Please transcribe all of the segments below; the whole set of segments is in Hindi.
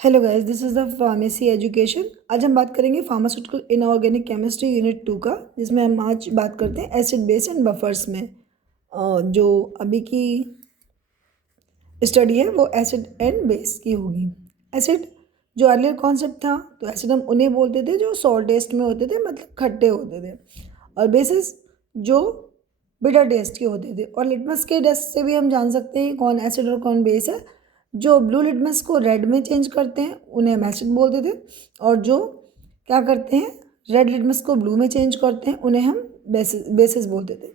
Hello guys, this is the pharmacy education. आज हम बात करेंगे फार्मास्यूटिकल इनऑर्गेनिक केमिस्ट्री यूनिट 2 का, जिसमें हम आज बात करते हैं एसिड बेस एंड बफर्स में। जो अभी की स्टडी है वो एसिड एंड बेस की होगी। एसिड जो अर्लियर कॉन्सेप्ट था, तो एसिड हम उन्हें बोलते थे जो सॉल्ट टेस्ट में होते थे, मतलब खट्टे होते थे, और बेसिस जो बिटर टेस्ट के होते थे। और लिटमस के टेस्ट से भी हम जान सकते हैं कौन एसिड और कौन बेस है। जो ब्लू लिटमस को रेड में चेंज करते हैं उन्हें हम एसिड बोलते थे, और जो क्या करते हैं रेड लिटमस को ब्लू में चेंज करते हैं उन्हें हम बेसिस बोलते थे।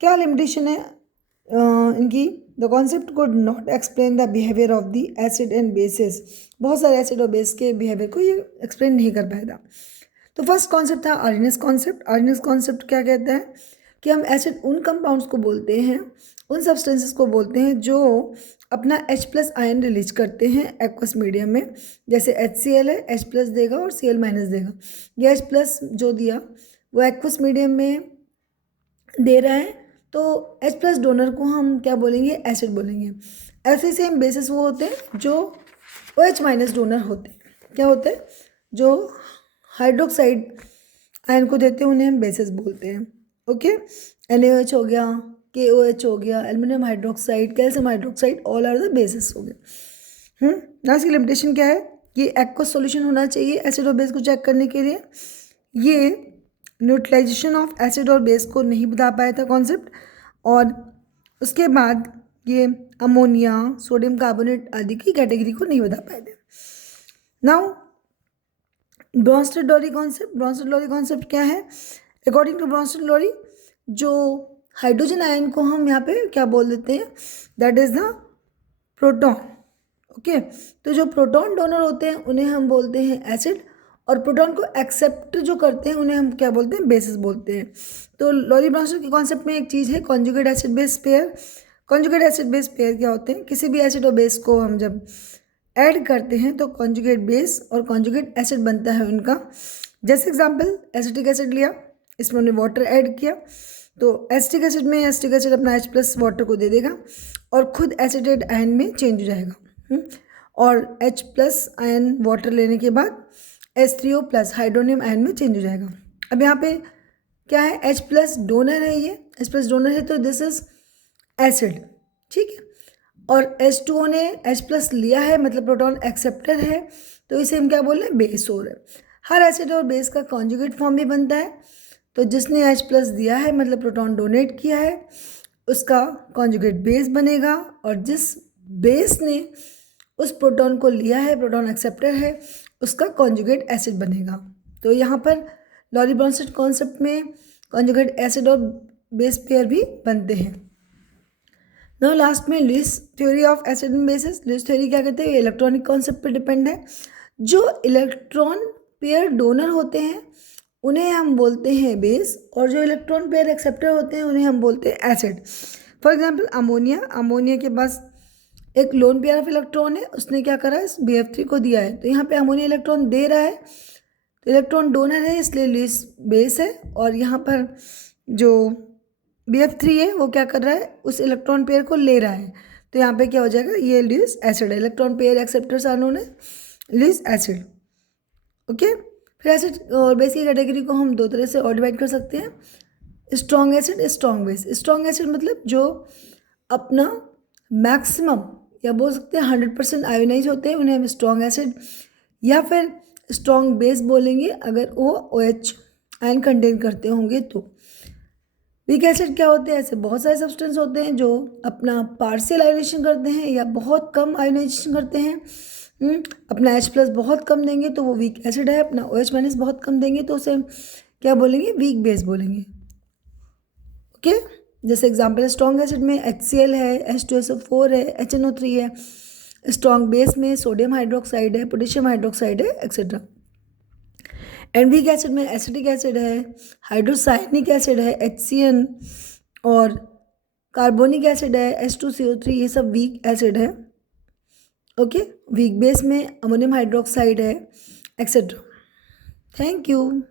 क्या लिमिटेशन है इनकी? The concept could not explain the behaviour of the acid and basis. बहुत सारे एसिड और बेस के बिहेवियर को ये एक्सप्लेन नहीं कर पाएगा। तो फर्स्ट कॉन्सेप्ट था आर्जिनस कॉन्सेप्ट। आर्जिनस कॉन्सेप्ट क्या कहता है कि हम एसिड उन कंपाउंड्स को बोलते हैं, उन सब्सटेंसेस को बोलते हैं जो अपना H+ आयन रिलीज करते हैं एक्वस मीडियम में। जैसे HCl है, H+ देगा और Cl- देगा। ये H+ जो दिया वो एक्वस मीडियम में दे रहा है, तो H+ डोनर को हम क्या बोलेंगे? एसिड बोलेंगे। ऐसे सेम बेसिस वो होते हैं जो OH- डोनर होते हैं। क्या होते हैं? जो हाइड्रोक्साइड आयन को देते हैं उन्हें हम बेसिस बोलते हैं। ओके, NaOH हो गया, KOH हो गया, aluminium hydroxide, calcium hydroxide, all are the basis हो गए। ना इसकी लिमिटेशन क्या है कि एक्वस सॉल्यूशन होना चाहिए एसिड और बेस को चेक करने के लिए। ये न्यूट्रलाइजेशन ऑफ एसिड और बेस को नहीं बता पाया था कॉन्सेप्ट। और उसके बाद ये अमोनिया, सोडियम कार्बोनेट आदि की कैटेगरी को नहीं बता पाए थे। Now Brønsted-lorry concept. Brønsted-lorry concept क्या है? अकॉर्डिंग टू ब्रॉन्स्टेड-लॉरी, जो हाइड्रोजन आयन को हम यहाँ पे क्या बोल देते हैं? That is the proton. Okay, तो जो प्रोटॉन डोनर होते हैं उन्हें हम बोलते हैं एसिड, और प्रोटॉन को एक्सेप्ट जो करते हैं उन्हें हम क्या बोलते हैं? बेसिस बोलते हैं। तो लॉरी ब्रॉन्स्टेड के कॉन्सेप्ट में एक चीज़ है conjugate acid base pair. Conjugate acid base pair क्या होते हैं? किसी भी एसिड और बेस को हम जब ऐड करते हैं तो कॉन्जुगेट बेस और कॉन्जुगेट एसिड बनता है उनका। जैसे एग्जांपल, एसिटिक एसिड लिया, इसमें हमने वाटर ऐड किया, तो एसिटिक एसिड में एसिटिक एसिड अपना H+ वाटर को दे देगा और खुद एसिटेट आयन में चेंज हो जाएगा। और H+ आयन वाटर लेने के बाद H3O+ हाइड्रोनियम आयन में चेंज हो जाएगा। अब यहाँ पे क्या है? H+ डोनर है, ये H+ डोनर है, तो दिस इज एसिड। ठीक है, और H2O ने H+ लिया है, मतलब प्रोटॉन एक्सेप्टर है, तो इसे हम क्या बोल रहे हैं? बेस हो रहे हैं। हर एसिड और बेस का कॉन्जुगेट फॉर्म भी बनता है, तो जिसने H+ दिया है मतलब प्रोटॉन डोनेट किया है, उसका कॉन्जुगेट बेस बनेगा, और जिस बेस ने उस प्रोटॉन को लिया है, प्रोटॉन एक्सेप्टर है, उसका कॉन्जुगेट एसिड बनेगा। तो यहाँ पर लॉरी ब्रॉन्स्टेड कॉन्सेप्ट में कॉन्जुगेट एसिड और बेस पेयर भी बनते हैं। ना लास्ट में Lewis theory of acid and basis. Lewis theory क्या कहते हैं? इलेक्ट्रॉनिक कॉन्सेप्ट पर डिपेंड है। जो इलेक्ट्रॉन पेयर डोनर होते हैं उन्हें हम बोलते हैं बेस, और जो इलेक्ट्रॉन पेयर एक्सेप्टर होते हैं उन्हें हम बोलते हैं acid. For example ammonia. Ammonia के पास एक लोन पेयर ऑफ इलेक्ट्रॉन है, उसने क्या करा है? BF3 को दिया है, तो यहाँ पे अमोनिया इलेक्ट्रॉन दे रहा है, तो इलेक्ट्रॉन डोनर है इसलिए लुईस बेस है। और यहाँ पर जो BF3 है वो क्या कर रहा है? उस इलेक्ट्रॉन पेयर को ले रहा है, तो यहाँ पे क्या हो जाएगा? ये लुईस एसिड है। Electron pair acceptors are known as Lewis acid. Okay, फिर एसिड और बेस की कैटेगरी को हम दो तरह से और डिवाइड कर सकते हैं, strong acid, strong base. Strong acid मतलब जो अपना मैक्सिमम या बोल सकते हैं 100% आयोनाइज होते हैं, उन्हें हम स्ट्रॉन्ग एसिड या फिर स्ट्रॉन्ग बेस बोलेंगे अगर वो OH आयन कंटेन करते होंगे तो। वीक एसिड क्या होते हैं? ऐसे बहुत सारे सब्सटेंस होते हैं जो अपना पार्शियल आयोनाइजेशन करते हैं या बहुत कम आयोनाइजेशन करते हैं। अपना H+ बहुत कम देंगे तो वो वीक एसिड है, अपना OH- बहुत कम देंगे तो उसे क्या बोलेंगे? वीक बेस बोलेंगे। ओके, जैसे एग्जांपल स्ट्रॉन्ग एसिड में HCl है, H2SO4 है, HNO3 है। स्ट्रॉन्ग बेस में सोडियम हाइड्रोक्साइड है, पोटेशियम हाइड्रोक्साइड है, एक्सेट्रा। एंड वीक एसिड में एसिटिक एसिड है, हाइड्रोसायनिक एसिड है, HCN, और कार्बोनिक एसिड है, H2CO3, ये सब वीक एसिड है। ओके, वीक बेस में अमोनियम हाइड्रोक्साइड है, एक्सेट्रा। Thank you.